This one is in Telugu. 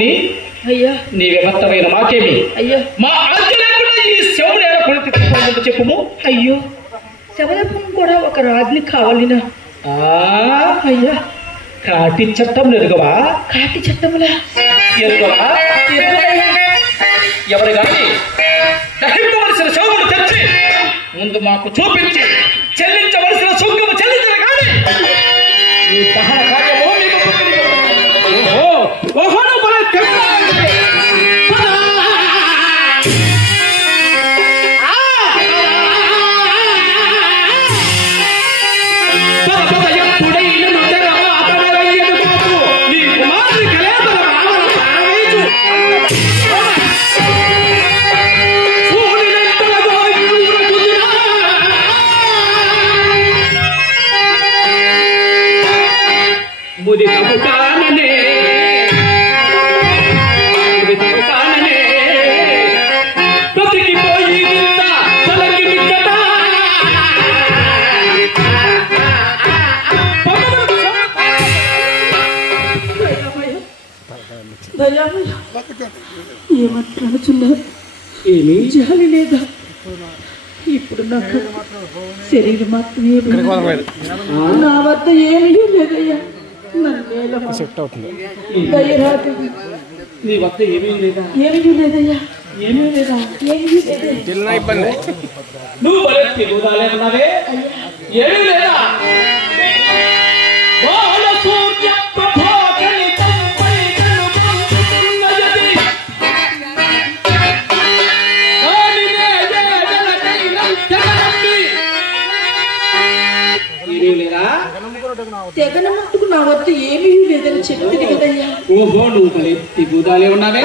కామిని అయ్యా నీవే భర్తమైన మాకేమి అయ్యా మా ఆజ్ఞ లేకుండా ఈ శవుడు ఎలా కొడుకు చెప్పుము. అయ్యో శబదం కూడా ఒక రాజుని కావాలినా అయ్యా కాటి చట్టం ఎరుగవా? కాటి చట్టములా ఎరుగవా? ఎవరు కానీ దహింపవలసిన శవుడు తెచ్చి ముందు మాకు చూపించి చెల్లించవలసిన సుంకము చెల్లించిన కానీ ఈ దహన కార్యము మీకు ఓహో ఏమంటున్నారు? ఏమీ జాలి లేదా? ఇప్పుడు నాకు శరీరం మాత్రమే నా వద్ద ఏమీ లేదయ్యా. సెట్ అవుతుంది. దయరాదు నీ వద్ద ఏమీ లేదా? ఏమీ లేదయ్యా. ఏమీ లేదా? ఏమీ లేదా? ఇబ్బంది నువ్వు ఉన్నావే ఏమీ లేదా? తెగనమట్టుకు నా వద్ద ఏమీ లేదని చెప్తుంది కదయ్యా. ఓహో నువ్వు తలెత్తి బూదాలే ఉన్నావే